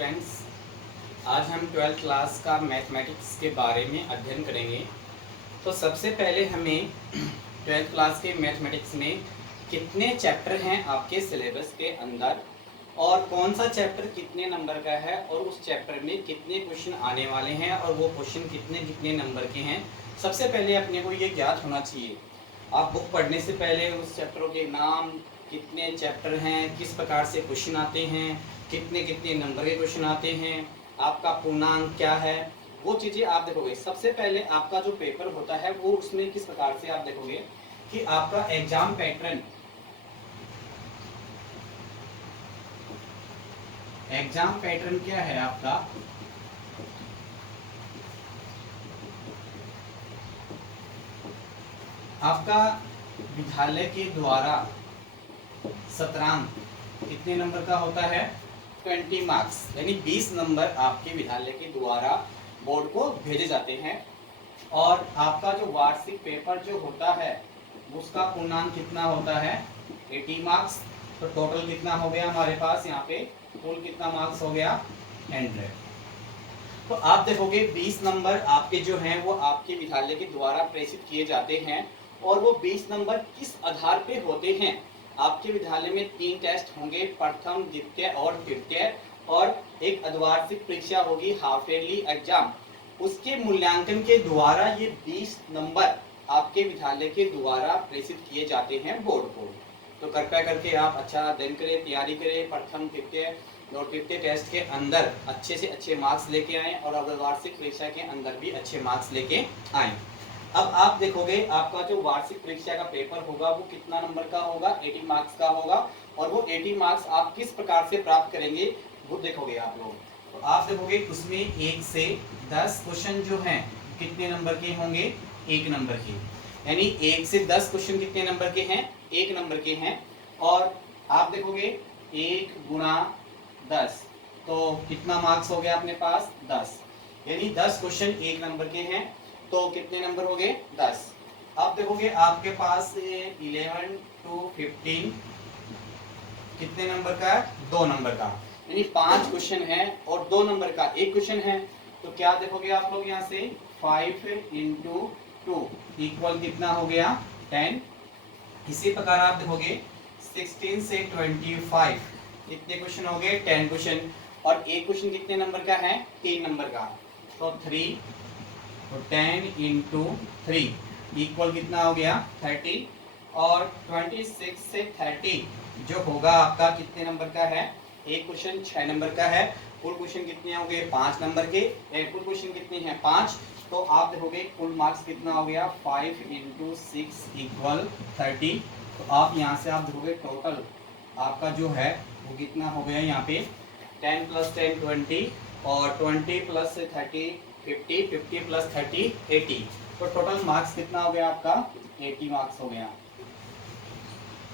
Students, आज हम 12th class का मैथमेटिक्स के बारे में अध्ययन करेंगे। तो सबसे पहले हमें 12th क्लास के मैथमेटिक्स में कितने चैप्टर हैं आपके सिलेबस के अंदर और कौन सा चैप्टर कितने नंबर का है और उस चैप्टर में कितने क्वेश्चन आने वाले हैं और वो क्वेश्चन कितने कितने नंबर के हैं, सबसे पहले अपने को ये ज्ञात होना चाहिए। आप बुक पढ़ने से पहले उस चैप्टरों के नाम, कितने चैप्टर हैं, किस प्रकार से क्वेश्चन आते हैं, कितने कितने नंबर के क्वेश्चन आते हैं, आपका पूर्णांक क्या है, वो चीज़ें आप देखोगे। सबसे पहले आपका जो पेपर होता है वो उसमें किस प्रकार से आप देखोगे कि आपका एग्जाम पैटर्न, क्या है आपका। आपका विद्यालय के द्वारा सत्रांक कितने नंबर का होता है? 20 मार्क्स, यानी 20 नंबर आपके विद्यालय के द्वारा बोर्ड को भेजे जाते हैं। और आपका जो वार्षिक पेपर जो होता है उसका पूर्णांक कितना होता है? 80 मार्क्स। तो टोटल कितना हो गया हमारे पास यहाँ पे? कुल कितना मार्क्स हो गया? 100। तो आप देखोगे 20 नंबर आपके जो हैं वो आपके विद्यालय के द्वारा प्रेषित किए जाते हैं। और वो 20 नंबर किस आधार पे होते हैं? आपके विद्यालय में 3 टेस्ट होंगे, प्रथम, द्वितीय और तृतीय, और एक अर्धवार्षिक परीक्षा होगी, हाफ ईयरली एग्जाम। उसके मूल्यांकन के द्वारा ये 20 नंबर आपके विद्यालय के द्वारा प्रेषित किए जाते हैं बोर्ड को। तो कृपया करके आप अच्छा अध्ययन करें, तैयारी करें, प्रथम, द्वितीय और तृतीय टेस्ट के अंदर अच्छे से अच्छे मार्क्स लेके आएँ और अर्धवार्षिक परीक्षा के अंदर भी अच्छे मार्क्स लेके आएँ। अब आप देखोगे आपका जो वार्षिक परीक्षा का पेपर होगा वो कितना नंबर का होगा? 80 मार्क्स का होगा। और वो 80 मार्क्स आप किस प्रकार से प्राप्त करेंगे वो देखोगे आप लोग। तो आप देखोगे उसमें 1 से 10 क्वेश्चन जो हैं कितने नंबर के होंगे? 1 नंबर के। यानी 1 से 10 क्वेश्चन कितने नंबर के हैं? 1 नंबर के हैं। और आप देखोगे 1 गुणा 10, तो कितना मार्क्स हो गया अपने पास? 10। यानी 10 क्वेश्चन 1 नंबर के हैं, तो कितने नंबर हो गए? 10। अब देखोगे आपके पास 11 to 15 कितने नंबर का है? 2 नंबर का। यानी 5 क्वेश्चन है और 2 नंबर का 1 क्वेश्चन है। तो क्या देखोगे आप लोग यहाँ से? 5 into 2 इक्वल कितना हो गया? 10। इसी प्रकार आप देखोगे 16 से 25 कितने क्वेश्चन हो गए? 10 क्वेश्चन। और एक क्वेश्चन कितने नंबर का है? 3 नंबर का। तो 3, तो 10 into 3 इक्वल कितना हो गया? 30। और 26 से 30 जो होगा आपका कितने नंबर का है? एक क्वेश्चन 6 नंबर का है। कुल क्वेश्चन कितने हो गए? 5 नंबर के। कुल क्वेश्चन कितने हैं? 5। तो आप देखोगे कुल मार्क्स कितना हो गया? 5 into 6 इक्वल 30। तो आप यहाँ से आप देखोगे टोटल आपका जो है वो कितना हो गया यहाँ पे? 10 + 10 20 और 20 + 30 50, 50 + 30 80। तो टोटल मार्क्स कितना हो गया आपका? 80 मार्क्स हो गया।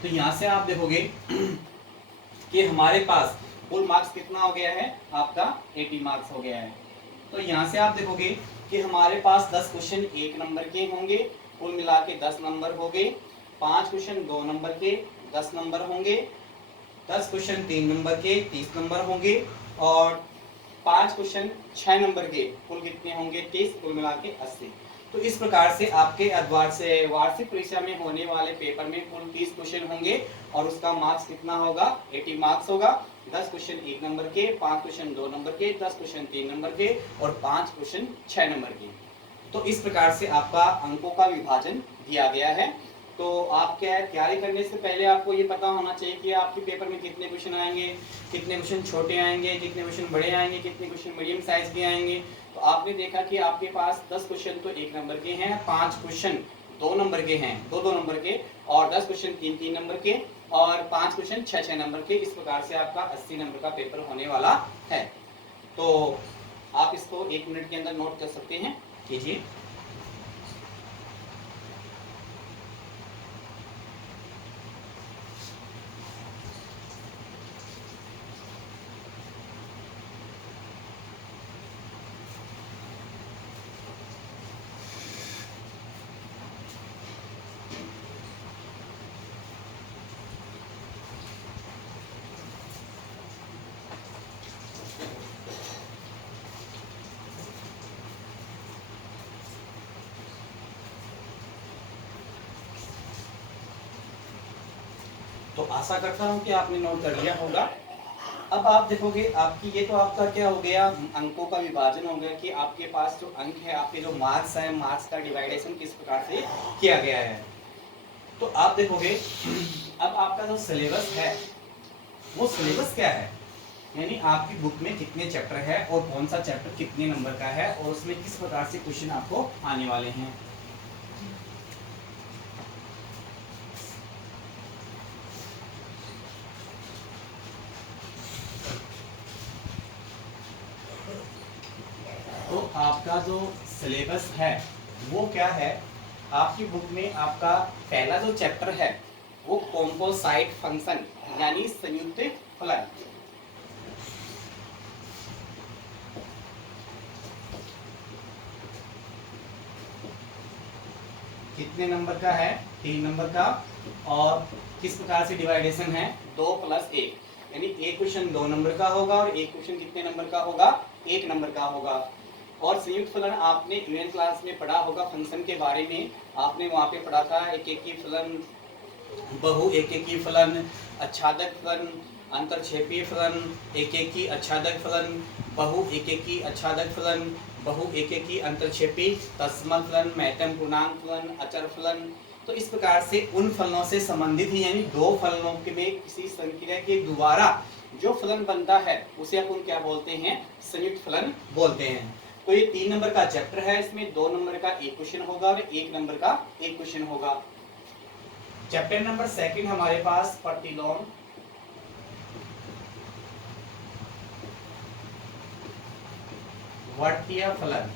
तो यहाँ से आप देखोगे कि हमारे पास कुल मार्क्स कितना हो गया है? आपका 80 मार्क्स हो गया है। तो यहाँ से आप देखोगे कि हमारे पास 10 क्वेश्चन 1 नंबर के होंगे, कुल मिला के 10 नंबर हो गए। 5 क्वेश्चन 2 नंबर के 10 नंबर होंगे। 10 क्वेश्चन 3 नंबर के 30 नंबर होंगे। और 5 क्वेश्चन 6 नंबर के कुल कितने होंगे? 30, कुल मिला के 80। तो इस प्रकार से आपके वार्षिक परीक्षा में होने वाले पेपर में कुल 30 क्वेश्चन होंगे और उसका मार्क्स कितना होगा? 80 मार्क्स होगा। 10 क्वेश्चन 1 नंबर के, 5 क्वेश्चन 2 नंबर के, 10 क्वेश्चन 3 नंबर के और 5 क्वेश्चन 6 नंबर के। तो इस प्रकार से आपका अंकों का विभाजन दिया गया है। तो आप क्या है, तैयारी करने से पहले आपको ये पता होना चाहिए कि आपके पेपर में कितने क्वेश्चन आएंगे, कितने क्वेश्चन छोटे आएंगे, कितने क्वेश्चन बड़े आएंगे, कितने क्वेश्चन मीडियम साइज के आएंगे। तो आपने देखा कि आपके पास 10 क्वेश्चन तो 1 नंबर के हैं, 5 क्वेश्चन 2 नंबर के हैं, 2 नंबर के, और 10 क्वेश्चन 3 नंबर के, और 5 क्वेश्चन 6 नंबर के। इस प्रकार से आपका 80 नंबर का पेपर होने वाला है। तो आप इसको 1 मिनट के अंदर नोट कर सकते हैं, कीजिए। आशा करता हूँ कि आपने नोट कर लिया होगा। अब आप देखोगे आपकी ये तो आपका क्या हो गया, अंकों का विभाजन हो गया कि आपके पास जो अंक है, आपके जो मार्क्स है, मार्क्स का डिवाइडेशन किस प्रकार से किया गया है। तो आप देखोगे अब आपका जो सिलेबस है वो सिलेबस क्या है, यानी आपकी बुक में कितने चैप्टर है और कौन सा चैप्टर कितने नंबर का है और उसमें किस प्रकार से क्वेश्चन आपको आने वाले हैं। तो आपका जो सिलेबस है वो क्या है, आपकी बुक में आपका पहला जो चैप्टर है वो कॉम्पोसाइट फंक्शन यानी संयुक्त फलन। कितने नंबर का है, 3 नंबर का, और किस प्रकार से डिवाइडेशन है, 2 + 1, यानी एक क्वेश्चन 2 नंबर का होगा और एक क्वेश्चन कितने नंबर का होगा, 1 नंबर का होगा। और संयुक्त फलन आपने यूनियन क्लास में पढ़ा होगा, फंक्शन के बारे में आपने वहाँ पे पढ़ा था, एक एक की फलन, बहु एक एक की फलन, आच्छादक फलन, अंतरक्षेपीय फलन, एक एक की आच्छादक फलन, बहु एक एक की आच्छादक फलन, बहु एक एक की अंतरक्षेपी, तत्सम फलन, महत्तम पूर्णांक फलन, अचर फलन। तो इस प्रकार से उन फलनों से संबंधित ही, यानी दो फलनों के में किसी संक्रिया के द्वारा जो फलन बनता है उसे अपन क्या बोलते हैं, संयुक्त फलन बोलते हैं। तो ये 3 नंबर का चैप्टर है, इसमें 2 नंबर का एक क्वेश्चन होगा और 1 नंबर का एक क्वेश्चन होगा। चैप्टर नंबर 2 हमारे पास प्रतिलोम वर्तीय फलन,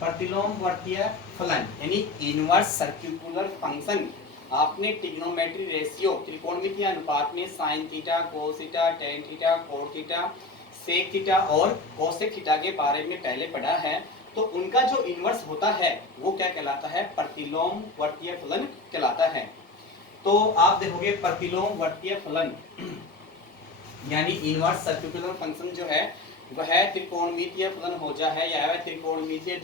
प्रतिलोम वर्तीय फलन यानी इनवर्स सर्कुलर फंक्शन। आपने ट्रिग्नोमेट्री रेशियो, त्रिकोणमितीय अनुपात में sine theta, cos theta, tan theta, cot theta, sec theta और कोसेक थीटा के बारे में पहले पढ़ा है। तो उनका जो इनवर्स होता है वो क्या कहलाता है, प्रतिलोम वर्तीय फलन कहलाता है। तो आप देखोगे प्रतिलोम वर्तीय फलन यानी इनवर्स सर्कुलर फंक्शन जो है वह त्रिकोणमितीय फलन हो जाए या वह त्रिकोणमितीय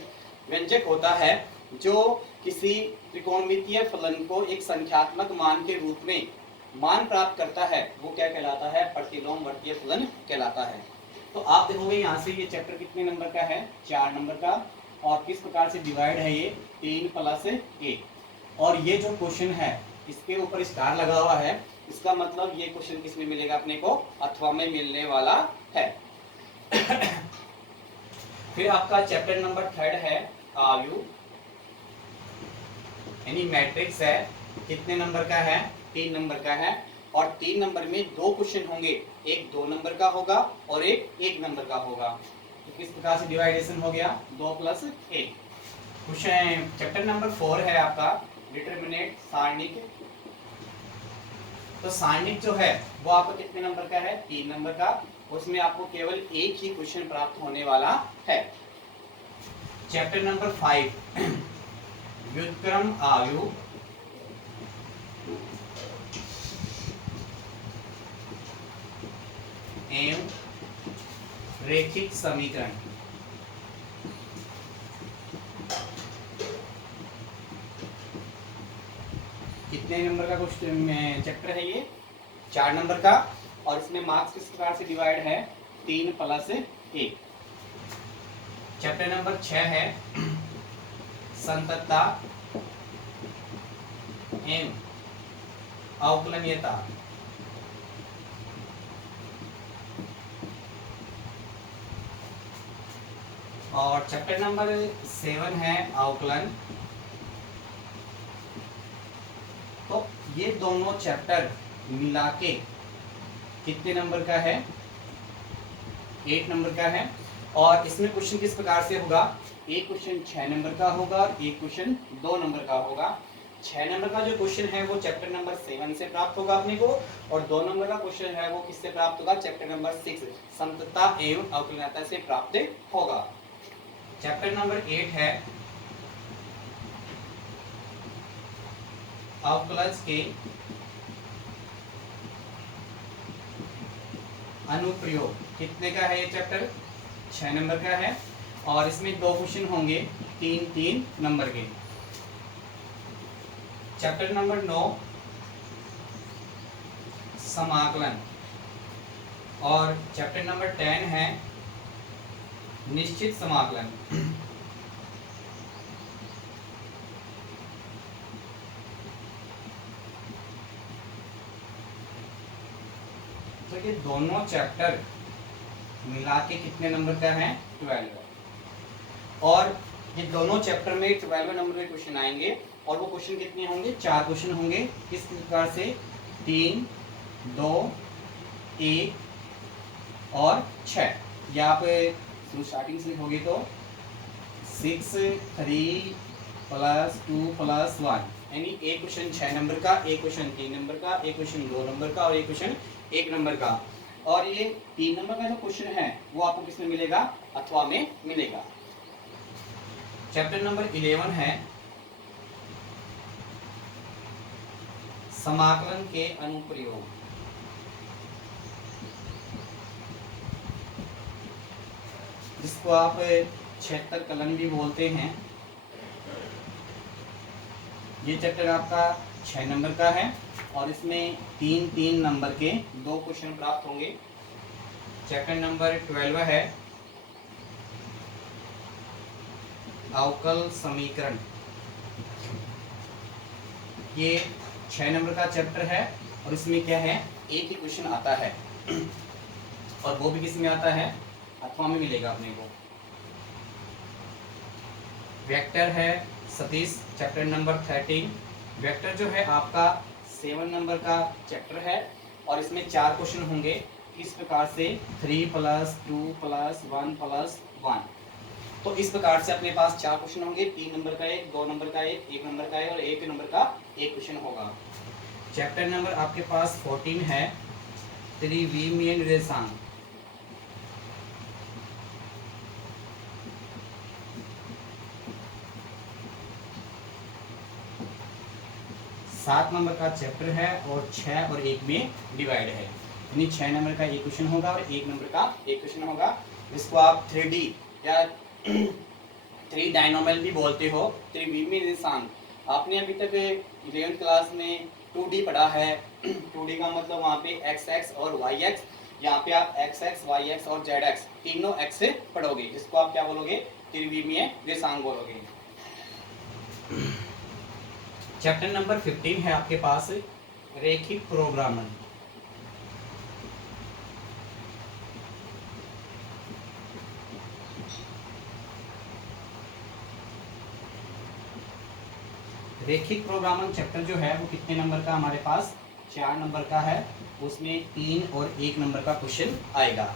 व्यंजक होता है जो किसी त्रिकोणमितीय फलन को एक संख्यात्मक मान के रूप में मान प्राप्त करता है, वो क्या कहलाता है, प्रतिलोम वर्तीय फलन कहलाता है। तो आप देखोगे यहाँ से ये चैप्टर कितने नंबर का है, 4 नंबर का, और किस प्रकार से डिवाइड है ये 3 + 1। और ये जो क्वेश्चन है इसके ऊपर स्टार लगा हुआ है, इसका मतलब ये क्वेश्चन किसमें मिलेगा अपने को, अथवा में मिलने वाला है। फिर आपका चैप्टर नंबर 3 है आयु यानी मैट्रिक्स है, कितने नंबर का है, 3 नंबर का है, और 3 नंबर में 2 क्वेश्चन होंगे, एक 2 नंबर का होगा और एक 1 नंबर का होगा। तो किस प्रकार से डिवाइडेशन हो गया, 2 + 1। क्वेश्चन चैप्टर नंबर 4 है आपका डिटरमिनेट सारणिक। तो सारणिक जो है वो आपका कितने नंबर का है, 3 नंबर का, उसमें आपको केवल एक ही क्वेश्चन प्राप्त होने वाला है। चैप्टर नंबर 5 व्युत्क्रम आयु एवं रैखिक समीकरण। कितने नंबर का क्वेश्चन चैप्टर है ये, 4 नंबर का, और इसमें मार्क्स किस प्रकार से डिवाइड है, 3 + 1। चैप्टर नंबर 6 है संततता एवं अवकलनीयता। और चैप्टर नंबर 7 है अवकलन। तो ये दोनों चैप्टर मिला के कितने नंबर का है, 8 नंबर का है। और इसमें क्वेश्चन किस प्रकार से होगा, एक क्वेश्चन 6 नंबर का होगा और एक क्वेश्चन 2 नंबर का होगा। 6 नंबर का जो क्वेश्चन है वो चैप्टर नंबर 7 से प्राप्त होगा अपने को, और 2 नंबर का क्वेश्चन है वो किससे प्राप्त होगा, चैप्टर नंबर 6 संततता एवं अवकलनीयता से प्राप्त होगा। चैप्टर नंबर 8 है अवकलज के अनुप्रयोग। कितने का है ये चैप्टर, 6 नंबर का है, और इसमें 2 क्वेश्चन होंगे 3-3 नंबर के। चैप्टर नंबर 9 समाकलन, और चैप्टर नंबर 10 है निश्चित समाकलन। तो ये दोनों चैप्टर मिला के कितने नंबर का है? 12। और ये दोनों चैप्टर में 12 नंबर के क्वेश्चन आएंगे, और वो क्वेश्चन कितने होंगे? 4 क्वेश्चन होंगे। किस प्रकार से? 3, 2, 1 और 6। या आप स्टार्टिंग से लिखोगे तो 6, 3 + 2 + 1, यानी एक क्वेश्चन 6 नंबर का, एक क्वेश्चन 3 नंबर का, एक क्वेश्चन 2 नंबर का और एक क्वेश्चन 1 नंबर का। और ये 3 नंबर का जो क्वेश्चन है वो आपको किसमें मिलेगा? अथवा में मिलेगा। चैप्टर नंबर 11 है समाकलन के अनुप्रयोग। जिसको आप क्षेत्र कलन भी बोलते हैं। ये चैप्टर आपका 6 नंबर का है, और इसमें 3 नंबर के 2 क्वेश्चन प्राप्त होंगे। चैप्टर नंबर 12 है अवकल समीकरण। ये 6 नंबर का चैप्टर है, और इसमें क्या है? एक ही क्वेश्चन आता है, और वो भी किस में आता है? अथवा में मिलेगा अपने को। वेक्टर है सदिश, चैप्टर नंबर 13। वेक्टर जो है आपका 7 नंबर का चैप्टर है, और इसमें 4 क्वेश्चन होंगे। किस प्रकार से? 3 + 2 + 1 + 1। तो इस प्रकार से अपने पास 4 क्वेश्चन होंगे। 3 नंबर का एक, 2 नंबर का एक, 1 नंबर का एक और 1 नंबर का एक क्वेश्चन होगा। चैप्टर नंबर आपके पास 14 है त्रिविमीय निर्देशांक। 7 नंबर का चैप्टर है, और 6 और 1 में डिवाइड है। यानी 6 नंबर का एक क्वेश्चन होगा और 1 नंबर का एक क्वेश्चन होगा, जिसको आप 3D या 3 डायनोमियल भी बोलते हो। त्रिविमीय निर्देशांक आपने अभी तक 11th क्लास में 2D पढ़ा है। 2D का मतलब वहाँ पे x और y, यहाँ पे आप x, y और z तीनों x से पढ़ोगे, जिसको आप क्या बोलोगे? त्रिविमीय निर्देशांक बोलोगे। चैप्टर नंबर 15 है आपके पास रेखिक प्रोग्रामन। रेखिक प्रोग्रामन चैप्टर जो है वो कितने नंबर का? हमारे पास 4 नंबर का है। उसमें 3 और 1 नंबर का क्वेश्चन आएगा।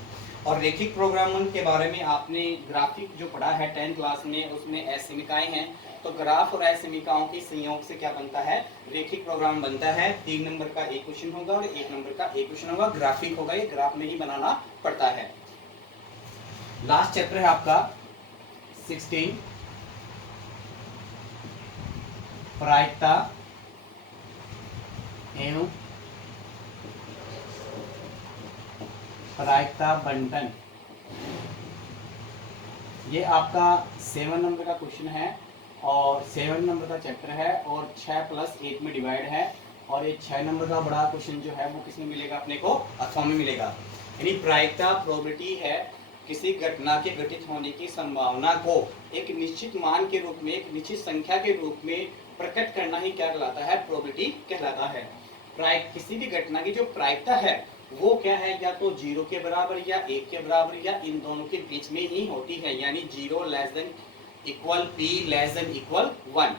और रेखिक प्रोग्रामन के बारे में आपने ग्राफिक जो पढ़ा है 10th क्लास में, उसमें असमीकाएं हैं। तो ग्राफ और असमीकाओं के संयोग से क्या बनता है? रेखिक प्रोग्राम बनता है। 3 नंबर का एक क्वेश्चन होगा और 1 नंबर का एक क्वेश्चन होगा। ग्राफिक होगा, ये ग्राफ में ही बनाना पड़ता है। लास्ट चैप्टर है आपका 16 प्रायिकता एवं प्रायिकता बंटन। ये आपका 7 नंबर का क्वेश्चन है, और 7 नंबर का चैप्टर है, और 6 + 1 में डिवाइड है। और ये 6 नंबर का बड़ा क्वेश्चन जो है वो किसमें मिलेगा? अपने को अथवा में मिलेगा। यानी प्रायिकता प्रोबेबिलिटी है किसी घटना के घटित होने की संभावना को एक निश्चित मान के रूप में, एक निश्चित संख्या के रूप में प्रकट करना ही क्या कहलाता है? प्रोबेबिलिटी कहलाता है। किसी भी घटना की जो प्रायिकता है वो क्या है? या तो 0 के बराबर या 1 के बराबर या इन दोनों के बीच में ही होती है। यानी 0 ≤ p ≤ 1।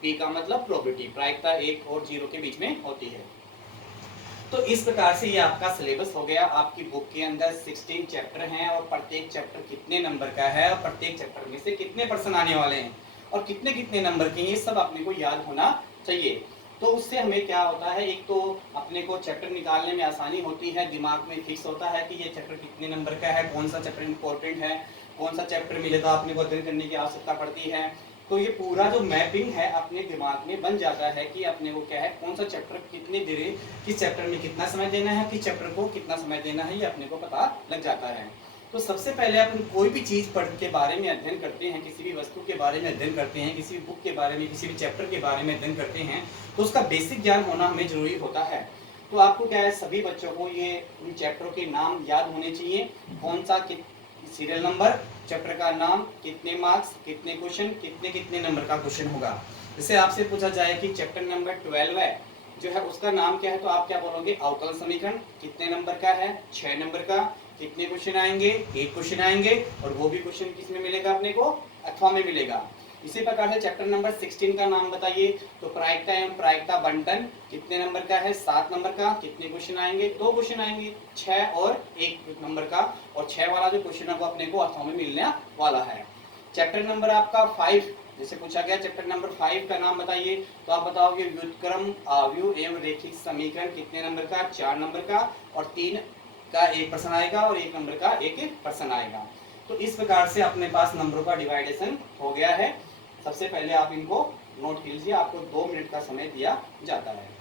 p का मतलब प्रोबेबिलिटी, प्रायिकता 1 और 0 के बीच में होती है। तो इस प्रकार से ये आपका सिलेबस हो गया। आपकी बुक के अंदर 16 चैप्टर हैं, और प्रत्येक चैप्टर कितने नंबर का है, और प्रत्येक चैप्टर में से कितने प्रश्न आने वाले हैं, और कितने कितने नंबर के, ये सब अपने को याद होना चाहिए। तो उससे हमें क्या होता है? एक तो अपने को चैप्टर निकालने में आसानी होती है, दिमाग में फिक्स होता है कि ये चैप्टर कितने नंबर का है, कौन सा चैप्टर इंपॉर्टेंट है, कौन सा चैप्टर में ज़्यादा अपने को अध्ययन करने की आवश्यकता पड़ती है। तो ये पूरा जो मैपिंग है अपने दिमाग में बन जाता है कि अपने को क्या है, कौन सा चैप्टर कितनी देर, किस चैप्टर में कितना समय देना है, किस चैप्टर को कितना समय देना है, ये अपने को पता लग जाता है। तो सबसे पहले अपन कोई भी चीज पढ़ के बारे में अध्ययन करते हैं, किसी भी वस्तु के बारे में अध्ययन करते हैं, किसी भी बुक के बारे में, किसी भी चैप्टर के बारे में अध्ययन करते हैं, तो उसका बेसिक ज्ञान होना हमें जरूरी होता है। तो आपको क्या है, सभी बच्चों को ये इन चैप्टरों के नाम याद होने चाहिए, कौन सा सीरियल नंबर, चैप्टर का नाम, कितने मार्क्स, कितने क्वेश्चन, कितने कितने नंबर का क्वेश्चन होगा। जैसे आपसे पूछा जाए कि चैप्टर नंबर 12 है जो है, उसका नाम क्या है, तो आप क्या बोलोगे, अवकल समीकरण। कितने नंबर का है, 6 नंबर का। कितने क्वेश्चन आएंगे, 1 क्वेश्चन आएंगे, और वो भी क्वेश्चन किसमें मिलेगा अपने को, अथवा में मिलेगा। इसी प्रकार से चैप्टर नंबर 16 का नाम बताइए, तो प्रायिकता एवं प्रायिकता बंटन कितने नंबर का है, 7 नंबर का। कितने क्वेश्चन आएंगे, 2 क्वेश्चन आएंगे, 6 और 1 नंबर का, और 6 वाला जो क्वेश्चन है वो अपने को अथवा में मिलने वाला है। चैप्टर नंबर आपका 5, जैसे पूछा गया चैप्टर नंबर 5 का नाम बताइए, तो आप बताओगे व्युत्क्रम आव्यूह एवं रैखिक समीकरण कितने नंबर का, 4 नंबर का, और 3 का 1 प्रश्न आएगा, और 1 नंबर का 1 प्रश्न आएगा। तो इस प्रकार से अपने पास नंबरों का डिवाइडेशन हो गया है। सबसे पहले आप इनको नोट कीजिए, आपको 2 मिनट का समय दिया जाता है।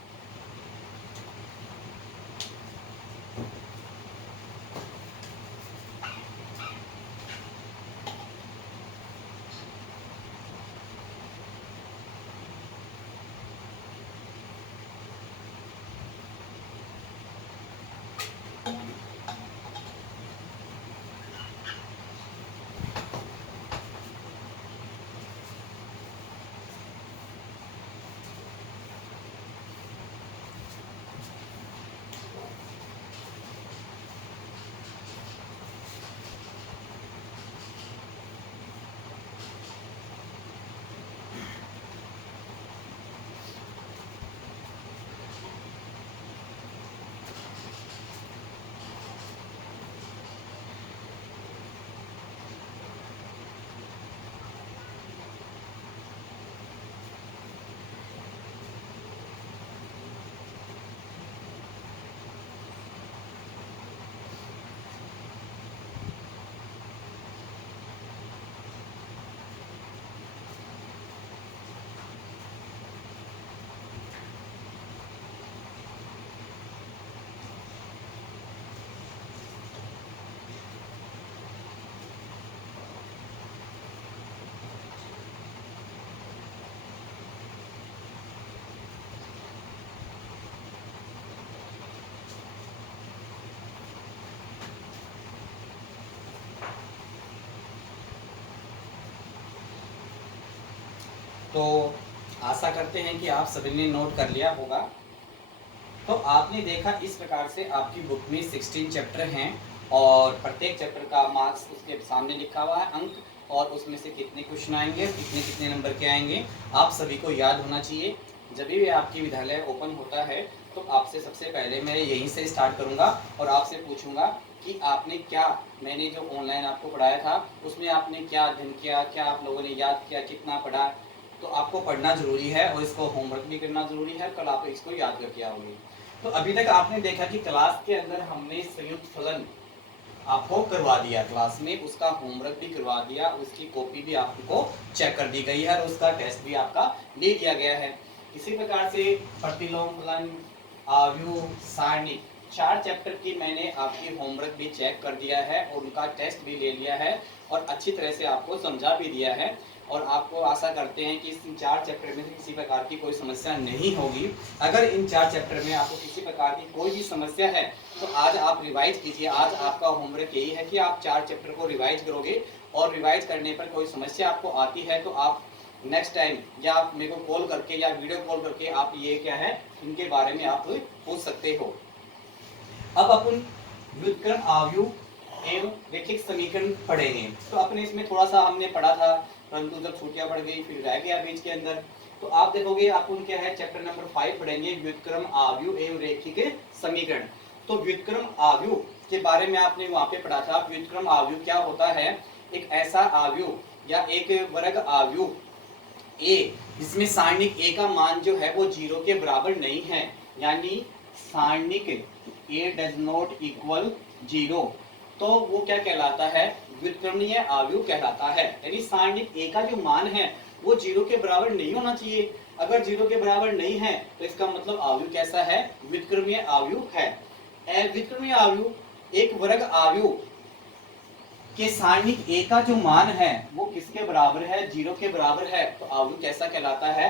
तो आशा करते हैं कि आप सभी ने नोट कर लिया होगा। तो आपने देखा इस प्रकार से आपकी बुक में 16 चैप्टर हैं, और प्रत्येक चैप्टर का मार्क्स उसके सामने लिखा हुआ है, अंक, और उसमें से कितने क्वेश्चन आएंगे, कितने कितने नंबर के आएंगे, आप सभी को याद होना चाहिए। जब भी आपकी विद्यालय ओपन होता है तो आपसे सबसे पहले मैं यहीं से स्टार्ट करूंगा, और आपसे पूछूंगा कि आपने क्या, मैंने जो ऑनलाइन आपको पढ़ाया था उसमें आपने क्या अध्ययन किया, क्या आप लोगों ने याद किया, कितना पढ़ा। तो आपको पढ़ना जरूरी है, और इसको होमवर्क भी करना जरूरी है, कल आप इसको याद करके आओगे। तो अभी तक आपने देखा कि क्लास के अंदर हमने संयुक्त फलन आपको करवा दिया, क्लास में उसका होमवर्क भी करवा दिया, उसकी कॉपी भी आपको चेक कर दी गई है, और उसका टेस्ट भी आपका ले लिया गया है। इसी प्रकार से प्रतिलोम फलन, आव्यूह, सारणिक, 4 चैप्टर की मैंने आपकी होमवर्क भी चेक कर दिया है, और उनका टेस्ट भी ले लिया है, और अच्छी तरह से आपको समझा भी दिया है। और आपको आशा करते हैं कि इन 4 चैप्टर में किसी प्रकार की कोई समस्या नहीं होगी। अगर इन 4 चैप्टर में आपको किसी प्रकार की कोई भी समस्या है तो आज आप रिवाइज कीजिए। आज आपका होमवर्क यही है कि आप 4 चैप्टर को रिवाइज करोगे, और रिवाइज करने पर कोई समस्या आपको आती है तो आप नेक्स्ट टाइम या आप मेरे को कॉल करके या वीडियो कॉल करके आप ये क्या है इनके बारे में आप पूछ सकते हो। अब अपन व्युत्क्रम आव्यूह एवं रैखिक समीकरण पढ़ेंगे। तो अपने इसमें थोड़ा सा हमने पढ़ा था, परंतु जब छुट्टियां पड़ गई फिर रह गया बीच के अंदर। तो आप देखोगे अपन क्या है चैप्टर नंबर 5 पढ़ेंगे, व्युत्क्रम आव्यूह एवं रैखिक समीकरण। तो व्युत्क्रम आव्यूह के बारे में आपने वहां पे पढ़ा था। व्युत्क्रम आव्यूह क्या होता है, एक ऐसा आव्यूह या एक वर्ग आव्यूह ए जिसमें सारणिक ए का मान जो है वो 0 के बराबर नहीं है, यानी सारणिक ए डज नॉट इक्वल 0, तो वो क्या कहलाता है, व्युत्क्रमणीय आव्यूह कहलाता है। यानी सारणिक ए का जो मान है वो 0 के बराबर नहीं होना चाहिए। अगर 0 के बराबर नहीं है तो इसका मतलब आव्यूह कैसा है, व्युत्क्रमीय आव्यूह है। व्युत्क्रमीय आव्यूह एक वर्ग आव्यूह कि सारणिक ए का जो मान है वो किसके बराबर है, 0 के बराबर है, तो अवयव कैसा कहलाता है,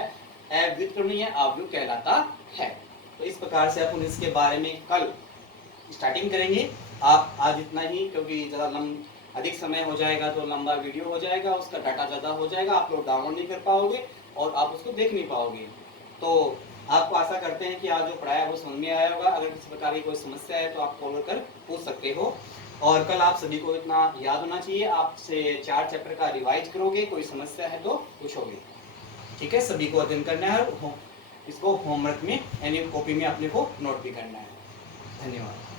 अव्युत्क्रमणीय अवयव कहलाता है। तो इस प्रकार से अपन इसके बारे में कल स्टार्टिंग करेंगे। आप आज इतना ही, क्योंकि ज़्यादा अधिक समय हो जाएगा तो लंबा वीडियो हो जाएगा, उसका डाटा ज़्यादा हो जाएगा, आप लोग डाउनलोड नहीं कर पाओगे और आप उसको देख नहीं पाओगे। तो आपको आशा करते हैं कि आज जो पढ़ाया वो समझ में आया होगा। अगर किसी प्रकार की कोई समस्या है तो आप कॉल कर पूछ सकते हो। और कल आप सभी को इतना याद होना चाहिए, आपसे 4 चैप्टर का रिवाइज करोगे, कोई समस्या है तो पूछोगे। ठीक है, सभी को अध्ययन करना है और इसको होमवर्क में यानी कॉपी में अपने को नोट भी करना है। धन्यवाद।